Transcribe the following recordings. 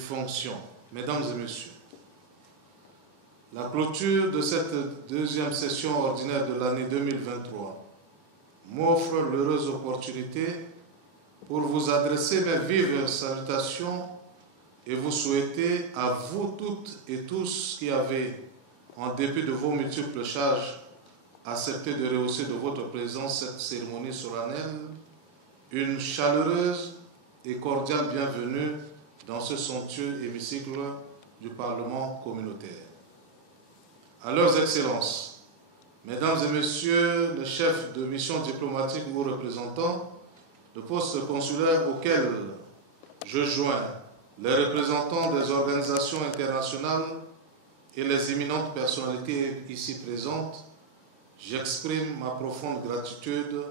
fonctions. Mesdames et messieurs, la clôture de cette deuxième session ordinaire de l'année 2023 m'offre l'heureuse opportunité pour vous adresser mes vives salutations et vous souhaiter à vous toutes et tous qui avez, en dépit de vos multiples charges, accepté de rehausser de votre présence cette cérémonie solennelle, une chaleureuse et cordiale bienvenue dans ce somptueux hémicycle du Parlement communautaire. À leurs excellences, mesdames et messieurs les chefs de mission diplomatique ou représentants, de postes consulaires auxquels je joins les représentants des organisations internationales et les éminentes personnalités ici présentes, j'exprime ma profonde gratitude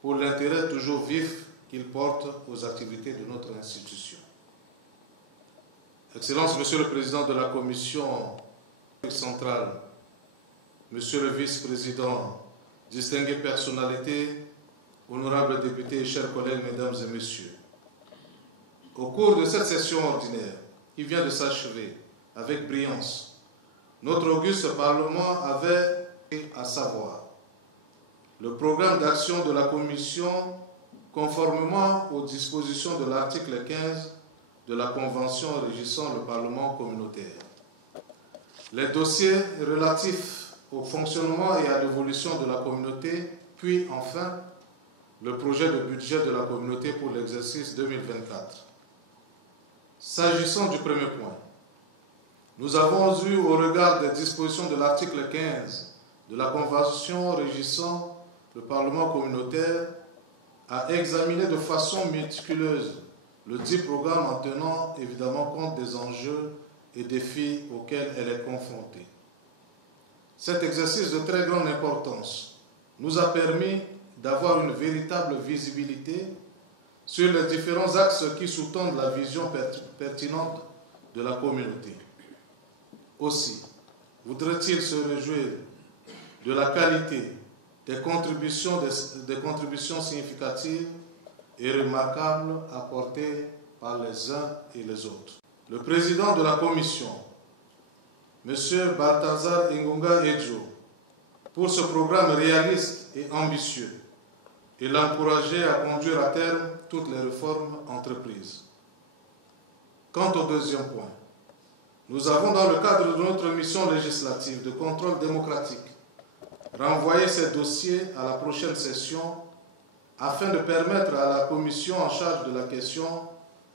pour l'intérêt toujours vif qu'ils portent aux activités de notre institution. Excellences, Monsieur le Président de la Commission centrale, Monsieur le Vice-président, distinguées personnalités, honorables députés et chers collègues, Mesdames et Messieurs, au cours de cette session ordinaire qui vient de s'achever avec brillance, notre auguste Parlement avait à savoir le programme d'action de la Commission conformément aux dispositions de l'article 15 de la Convention régissant le Parlement communautaire, les dossiers relatifs au fonctionnement et à l'évolution de la communauté, puis enfin le projet de budget de la communauté pour l'exercice 2024. S'agissant du premier point, nous avons eu, au regard des dispositions de l'article 15 de la Convention régissant le Parlement communautaire, à examiner de façon méticuleuse le dit programme en tenant évidemment compte des enjeux et défis auxquels elle est confrontée. Cet exercice de très grande importance nous a permis d'avoir une véritable visibilité sur les différents axes qui sous-tendent la vision pertinente de la communauté. Aussi, voudrait-il se réjouir de la qualité des contributions significatives et remarquables apportées par les uns et les autres. Le président de la Commission, M. Balthazar Ngunga Edjo, pour ce programme réaliste et ambitieux, et l'encourager à conduire à terme toutes les réformes entreprises. Quant au deuxième point, nous avons, dans le cadre de notre mission législative de contrôle démocratique, renvoyé ces dossiers à la prochaine session afin de permettre à la commission en charge de la question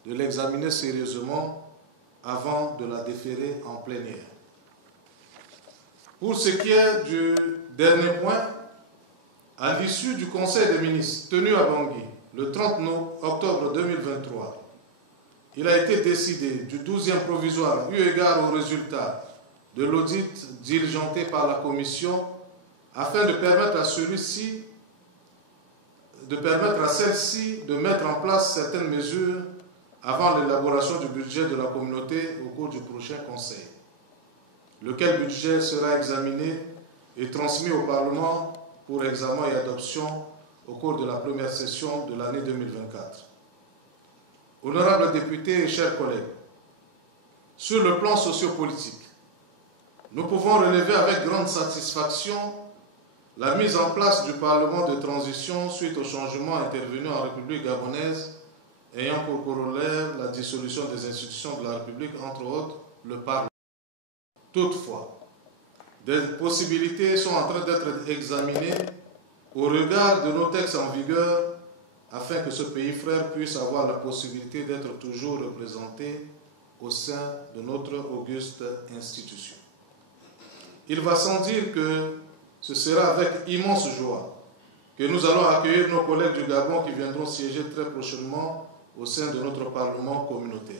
de l'examiner sérieusement avant de la déférer en plénière. Pour ce qui est du dernier point, à l'issue du Conseil des ministres tenu à Bangui le 30 octobre 2023, il a été décidé du 12e provisoire, eu égard aux résultats de l'audit diligenté par la Commission, afin de permettre à celle-ci de mettre en place certaines mesures avant l'élaboration du budget de la communauté au cours du prochain Conseil, lequel budget sera examiné et transmis au Parlement pour examen et adoption au cours de la première session de l'année 2024. Honorables députés et chers collègues, sur le plan sociopolitique, nous pouvons relever avec grande satisfaction la mise en place du Parlement de transition suite aux changements intervenus en République gabonaise ayant pour corollaire la dissolution des institutions de la République, entre autres le Parlement. Toutefois, des possibilités sont en train d'être examinées au regard de nos textes en vigueur afin que ce pays frère puisse avoir la possibilité d'être toujours représenté au sein de notre auguste institution. Il va sans dire que ce sera avec immense joie que nous allons accueillir nos collègues du Gabon qui viendront siéger très prochainement au sein de notre Parlement communautaire.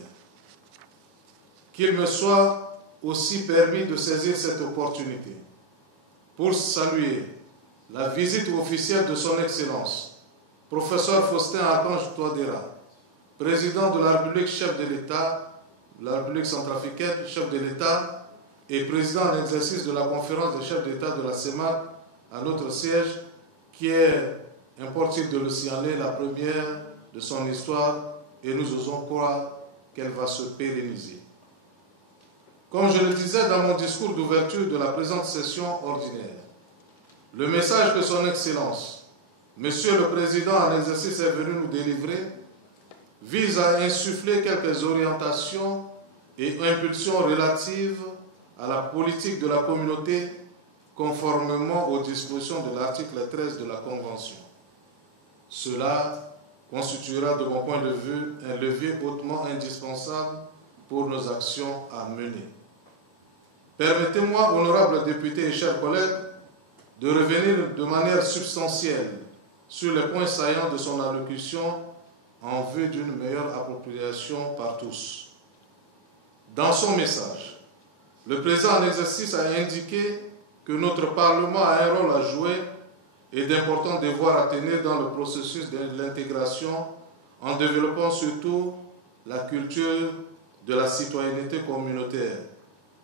Qu'il me soit aussi permis de saisir cette opportunité pour saluer la visite officielle de son Excellence, professeur Faustin Archange Touadéra, président de la République, chef de l'État, la République centrafricaine, chef de l'État, et président en exercice de la conférence des chefs d'État de la CEMAC à notre siège, qui est, importe-t-il de le signaler, la première de son histoire, et nous osons croire qu'elle va se pérenniser. Comme je le disais dans mon discours d'ouverture de la présente session ordinaire, le message que Son Excellence, Monsieur le Président en exercice est venu nous délivrer, vise à insuffler quelques orientations et impulsions relatives à la politique de la communauté conformément aux dispositions de l'article 13 de la Convention. Cela constituera, de mon point de vue, un levier hautement indispensable pour nos actions à mener. Permettez-moi, honorables députés et chers collègues, de revenir de manière substantielle sur les points saillants de son allocution en vue d'une meilleure appropriation par tous. Dans son message, le président en exercice a indiqué que notre Parlement a un rôle à jouer et d'importants devoirs à tenir dans le processus de l'intégration en développant surtout la culture de la citoyenneté communautaire,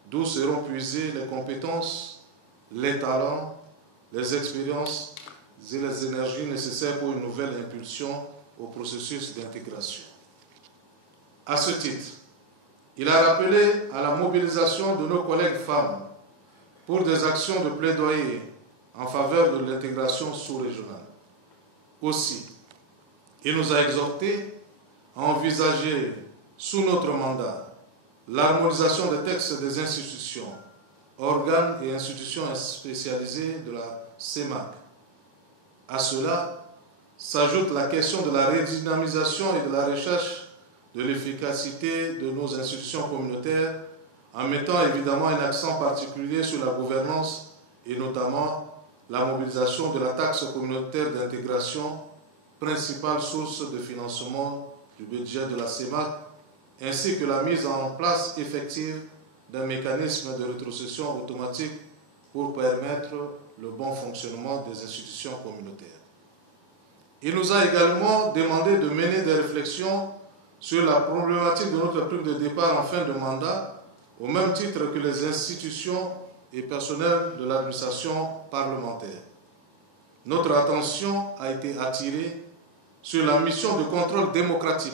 d'où seront puisées les compétences, les talents, les expériences et les énergies nécessaires pour une nouvelle impulsion au processus d'intégration. À ce titre, il a rappelé à la mobilisation de nos collègues femmes pour des actions de plaidoyer en faveur de l'intégration sous-régionale. Aussi, il nous a exhortés à envisager sous notre mandat l'harmonisation des textes des institutions, organes et institutions spécialisées de la CEMAC. À cela s'ajoute la question de la redynamisation et de la recherche de l'efficacité de nos institutions communautaires en mettant évidemment un accent particulier sur la gouvernance et notamment la mobilisation de la taxe communautaire d'intégration, principale source de financement du budget de la CEMAC, ainsi que la mise en place effective d'un mécanisme de rétrocession automatique pour permettre le bon fonctionnement des institutions communautaires. Il nous a également demandé de mener des réflexions sur la problématique de notre prime de départ en fin de mandat, au même titre que les institutions et personnels de l'administration parlementaire. Notre attention a été attirée sur la mission de contrôle démocratique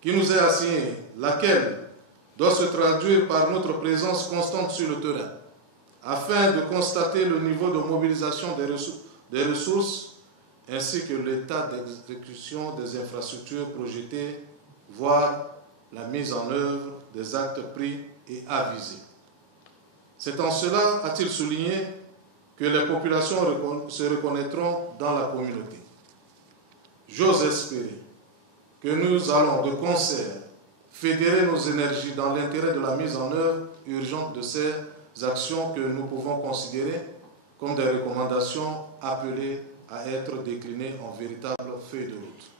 qui nous est assignée, laquelle doit se traduire par notre présence constante sur le terrain, afin de constater le niveau de mobilisation des ressources ainsi que l'état d'exécution des infrastructures projetées, voire la mise en œuvre des actes pris et avisés. C'est en cela, a-t-il souligné, que les populations se reconnaîtront dans la communauté. J'ose espérer que nous allons de concert fédérer nos énergies dans l'intérêt de la mise en œuvre urgente de ces actions que nous pouvons considérer comme des recommandations appelées à être déclinées en véritable feuille de route.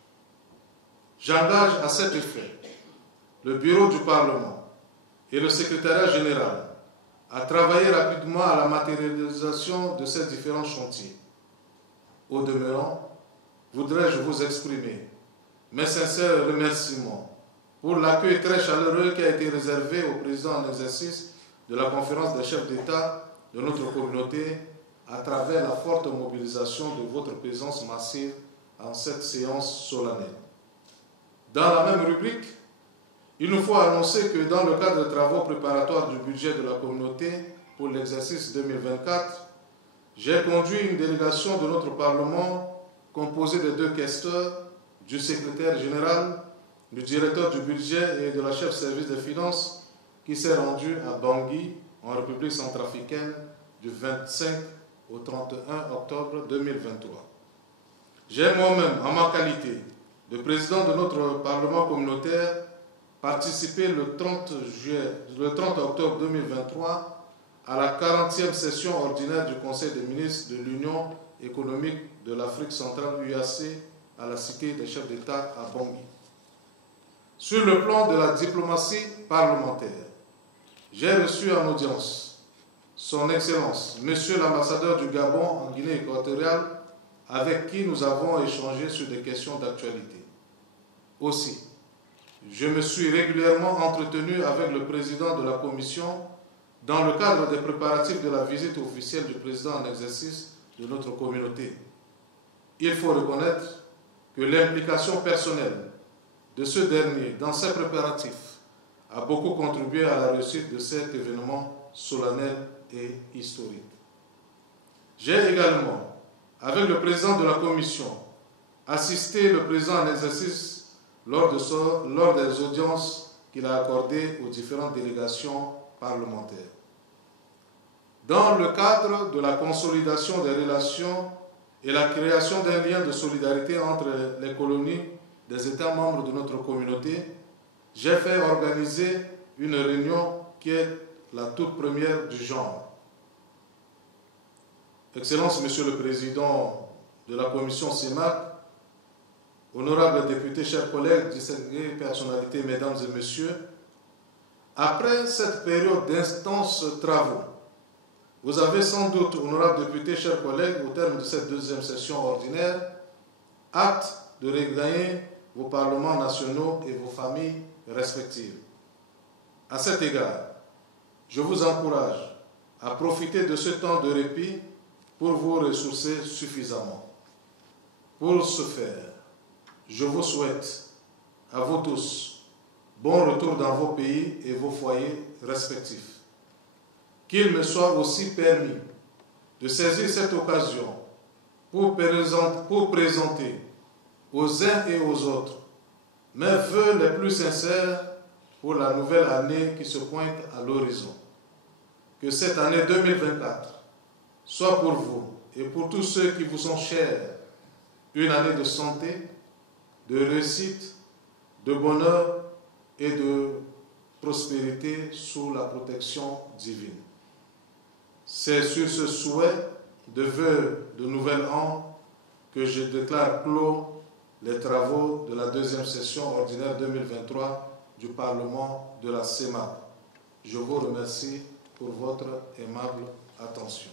J'engage à cet effet le Bureau du Parlement et le Secrétariat général à travailler rapidement à la matérialisation de ces différents chantiers. Au demeurant, voudrais-je vous exprimer mes sincères remerciements pour l'accueil très chaleureux qui a été réservé au président en exercice de la conférence des chefs d'État de notre communauté à travers la forte mobilisation de votre présence massive en cette séance solennelle. Dans la même rubrique, il nous faut annoncer que dans le cadre des travaux préparatoires du budget de la communauté pour l'exercice 2024, j'ai conduit une délégation de notre Parlement composée de 2 questeurs, du secrétaire général, du directeur du budget et de la chef service des finances qui s'est rendue à Bangui, en République centrafricaine, du 25 au 31 octobre 2023. J'ai moi-même, en ma qualité de président de notre Parlement communautaire, participé le 30 octobre 2023 à la 40e session ordinaire du Conseil des ministres de l'Union économique de l'Afrique centrale UAC à la Cité des chefs d'État à Bangui. Sur le plan de la diplomatie parlementaire, j'ai reçu en audience Son Excellence, Monsieur l'ambassadeur du Gabon en Guinée équatoriale, avec qui nous avons échangé sur des questions d'actualité. Aussi, je me suis régulièrement entretenu avec le président de la Commission dans le cadre des préparatifs de la visite officielle du président en exercice de notre communauté. Il faut reconnaître que l'implication personnelle de ce dernier dans ses préparatifs a beaucoup contribué à la réussite de cet événement solennel et historique. J'ai également, avec le président de la commission, assisté le président en exercice lors des audiences qu'il a accordées aux différentes délégations parlementaires. Dans le cadre de la consolidation des relations et la création d'un lien de solidarité entre les colonies des États membres de notre communauté, j'ai fait organiser une réunion qui est la toute première du genre. Excellence, Monsieur le Président de la Commission CEMAC, honorables députés, chers collègues, distinguées personnalités, mesdames et messieurs, après cette période d'intenses travaux, vous avez sans doute, honorables députés, chers collègues, au terme de cette deuxième session ordinaire, hâte de regagner vos parlements nationaux et vos familles respectives. À cet égard, je vous encourage à profiter de ce temps de répit pour vous ressourcer suffisamment. Pour ce faire, je vous souhaite, à vous tous, bon retour dans vos pays et vos foyers respectifs. Qu'il me soit aussi permis de saisir cette occasion pour présenter aux uns et aux autres mes vœux les plus sincères pour la nouvelle année qui se pointe à l'horizon. Que cette année 2024 soit pour vous et pour tous ceux qui vous sont chers une année de santé, de réussite, de bonheur et de prospérité sous la protection divine. C'est sur ce souhait de vœux de nouvel an que je déclare clos les travaux de la deuxième session ordinaire 2023 du Parlement de la CEMAC. Je vous remercie pour votre aimable attention.